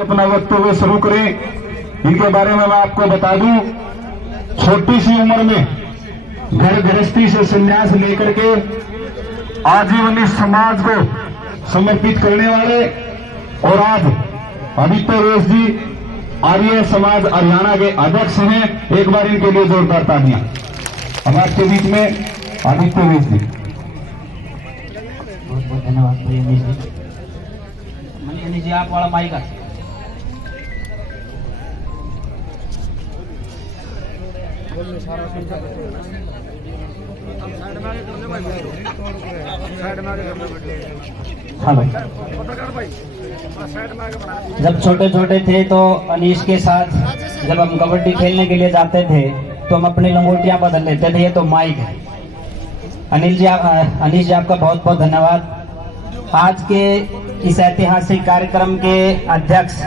अपना वक्तव्य शुरू करें। इनके बारे में मैं आपको बता दूं, छोटी सी उम्र में घर गृहस्थी से संन्यास लेकर के आजीवन इस समाज को समर्पित करने वाले और आज आदित्य वेश जी आर्य समाज हरियाणा के अध्यक्ष हैं। एक बार इनके लिए जोरदार तालियां। हम आपके बीच में आदित्य वेश जी। बहुत बहुत धन्यवाद भाई अनिश जी। अनिश जी आप वाला माइक हाँ भाई। जब छोटे छोटे थे तो अनीश के साथ जब हम कबड्डी खेलने के लिए जाते थे तो हम अपनी लंगोटियां बदल लेते थे। ये तो माइक है। अनिश जी आपका बहुत बहुत धन्यवाद। आज के इस ऐतिहासिक कार्यक्रम के अध्यक्ष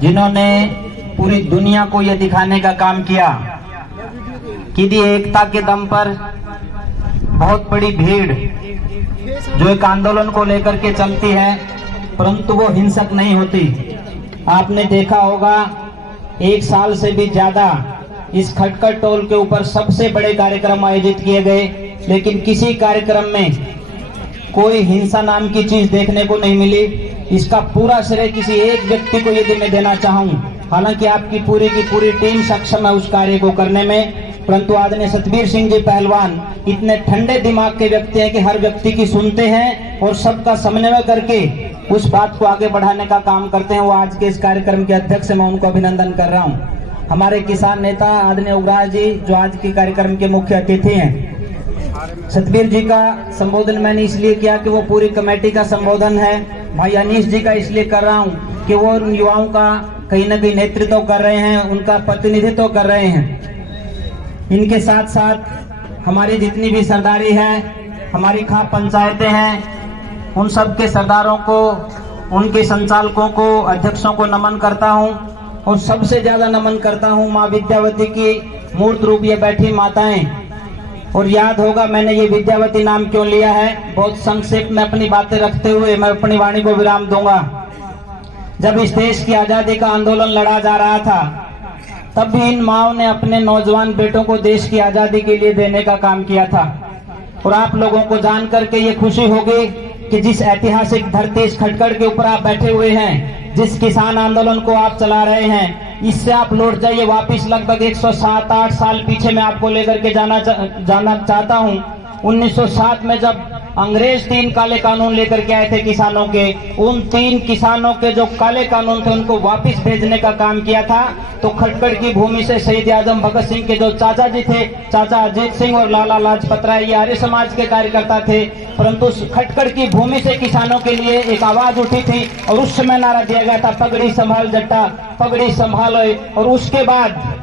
जिन्होंने पूरी दुनिया को ये दिखाने का काम किया कि एकता के दम पर बहुत बड़ी भीड़ जो एक आंदोलन को लेकर के चलती है परंतु वो हिंसक नहीं होती। आपने देखा होगा 1 साल से भी ज्यादा इस खटखड़ टोल के ऊपर सबसे बड़े कार्यक्रम आयोजित किए गए, लेकिन किसी कार्यक्रम में कोई हिंसा नाम की चीज देखने को नहीं मिली। इसका पूरा श्रेय किसी एक व्यक्ति को यदि मैं देना चाहूं, हालांकि आपकी पूरी की पूरी टीम सक्षम है उस कार्य को करने में, परंतु आदरणीय सतबीर सिंह जी पहलवान इतने ठंडे दिमाग के व्यक्ति हैं कि हर व्यक्ति की सुनते हैं और सबका समन्वय करके उस बात को आगे बढ़ाने का काम करते हैं। वो आज के इस कार्यक्रम के अध्यक्ष, मैं उनको अभिनंदन कर रहा हूँ। हमारे किसान नेता आदरणीय उग्राज जी जो आज के कार्यक्रम के मुख्य अतिथि हैं। सतबीर जी का संबोधन मैंने इसलिए किया कि वो पूरी कमेटी का संबोधन है। भाई अनीश जी का इसलिए कर रहा हूँ कि वो युवाओं का कहीं न कहीं नेतृत्व कर रहे हैं, उनका प्रतिनिधित्व कर रहे हैं। इनके साथ साथ हमारी जितनी भी सरदारी है, हमारी खाप पंचायतें हैं, उन सब के सरदारों को, उनके संचालकों को, अध्यक्षों को नमन करता हूं और सबसे ज्यादा नमन करता हूं माँ विद्यावती की मूर्त रूप ये बैठी माताएं। और याद होगा मैंने ये विद्यावती नाम क्यों लिया है। बहुत संक्षेप में अपनी बातें रखते हुए मैं अपनी वाणी को विराम दूंगा। जब इस देश की आजादी का आंदोलन लड़ा जा रहा था तब भी इन माओं ने अपने नौजवान बेटों को देश की आजादी के लिए देने का काम किया था। और आप लोगों को जान करके ये खुशी होगी कि जिस ऐतिहासिक धरती इस खटखड़ के ऊपर आप बैठे हुए हैं, जिस किसान आंदोलन को आप चला रहे हैं, इससे आप लौट जाइए वापिस लगभग 107-8 साल पीछे मैं आपको लेकर के जाना चाहता हूं। 1907 में जब अंग्रेज 3 काले कानून लेकर के आए थे किसानों के, उन 3 किसानों के जो काले कानून थे उनको वापस भेजने का काम किया था। तो खटखड़ की भूमि से शहीद आजम भगत सिंह के जो चाचा जी थे, चाचा अजीत सिंह और लाला लाजपत राय, ये आर्य समाज के कार्यकर्ता थे, परंतु खटखड़ की भूमि से किसानों के लिए एक आवाज उठी थी और उस समय नारा दिया गया था पगड़ी संभाल जट्टा, पगड़ी संभालो। और उसके बाद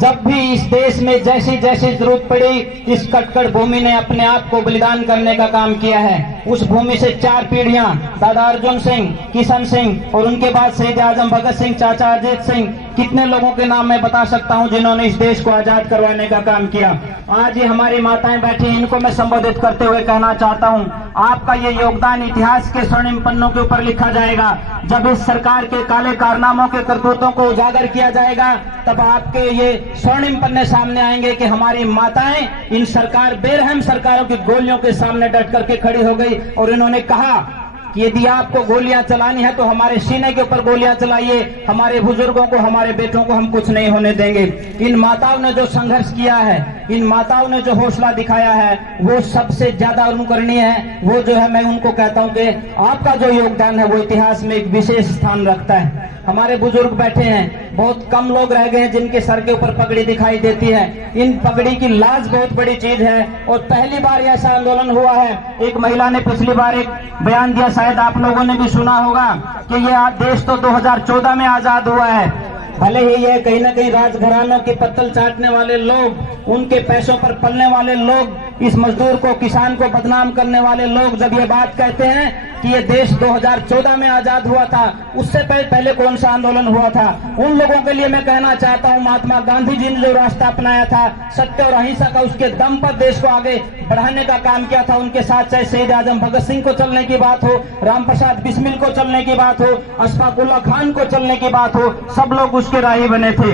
जब भी इस देश में जैसी जैसी जरूरत पड़ी, इस खटखड़ भूमि ने अपने आप को बलिदान करने का काम किया है। उस भूमि से 4 पीढ़ियां, दादा अर्जुन सिंह, किशन सिंह और उनके बाद शहीद आजम भगत सिंह, चाचा अजीत सिंह, कितने लोगों के नाम मैं बता सकता हूं जिन्होंने इस देश को आजाद करवाने का काम किया। आज ये हमारी माताएं बैठी हैं, इनको मैं संबोधित करते हुए कहना चाहता हूं, आपका ये योगदान इतिहास के स्वर्णिम पन्नों के ऊपर लिखा जाएगा। जब इस सरकार के काले कारनामों के करतूतों को उजागर किया जाएगा तब आपके ये स्वर्णिम पन्ने सामने आएंगे कि हमारी माताएं इन सरकार बेरहम सरकारों की गोलियों के सामने डट करके खड़ी हो गई और इन्होंने कहा कि यदि आपको गोलियां चलानी है तो हमारे सीने के ऊपर गोलियां चलाइए, हमारे बुजुर्गों को, हमारे बेटों को हम कुछ नहीं होने देंगे। इन माताओं ने जो संघर्ष किया है, इन माताओं ने जो हौसला दिखाया है, वो सबसे ज्यादा अनुकरणीय है। वो जो है मैं उनको कहता हूं कि आपका जो योगदान है वो इतिहास में एक विशेष स्थान रखता है। हमारे बुजुर्ग बैठे हैं, बहुत कम लोग रह गए हैं जिनके सर के ऊपर पगड़ी दिखाई देती है। इन पगड़ी की लाज बहुत बड़ी चीज है और पहली बार ऐसा आंदोलन हुआ है। एक महिला ने पिछली बार एक बयान दिया, शायद आप लोगों ने भी सुना होगा कि ये देश तो 2014 में आजाद हुआ है। भले ही ये कहीं ना कहीं राजघरानों के पत्तल चाटने वाले लोग, उनके पैसों पर पलने वाले लोग इस मजदूर को, किसान को बदनाम करने वाले लोग जब ये बात कहते हैं कि ये देश 2014 में आजाद हुआ था, उससे पहले कौन सा आंदोलन हुआ था, उन लोगों के लिए मैं कहना चाहता हूं, महात्मा गांधी जी ने जो रास्ता अपनाया था सत्य और अहिंसा का, उसके दम पर देश को आगे बढ़ाने का काम किया था। उनके साथ चाहे शहीद आजम भगत सिंह को चलने की बात हो, राम प्रसाद बिस्मिल को चलने की बात हो, अशफाक उल्लाह खान को चलने की बात हो, सब लोग उसके राही बने थे।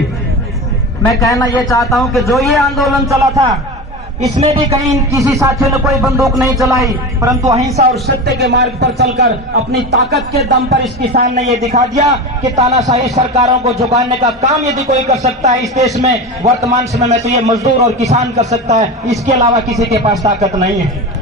मैं कहना यह चाहता हूं कि जो ये आंदोलन चला था, इसमें भी कहीं किसी साथी ने कोई बंदूक नहीं चलाई, परंतु अहिंसा और सत्य के मार्ग पर चलकर अपनी ताकत के दम पर इस किसान ने यह दिखा दिया कि तानाशाही सरकारों को झुकाने का काम यदि कोई कर सकता है इस देश में वर्तमान समय में, तो ये मजदूर और किसान कर सकता है, इसके अलावा किसी के पास ताकत नहीं है।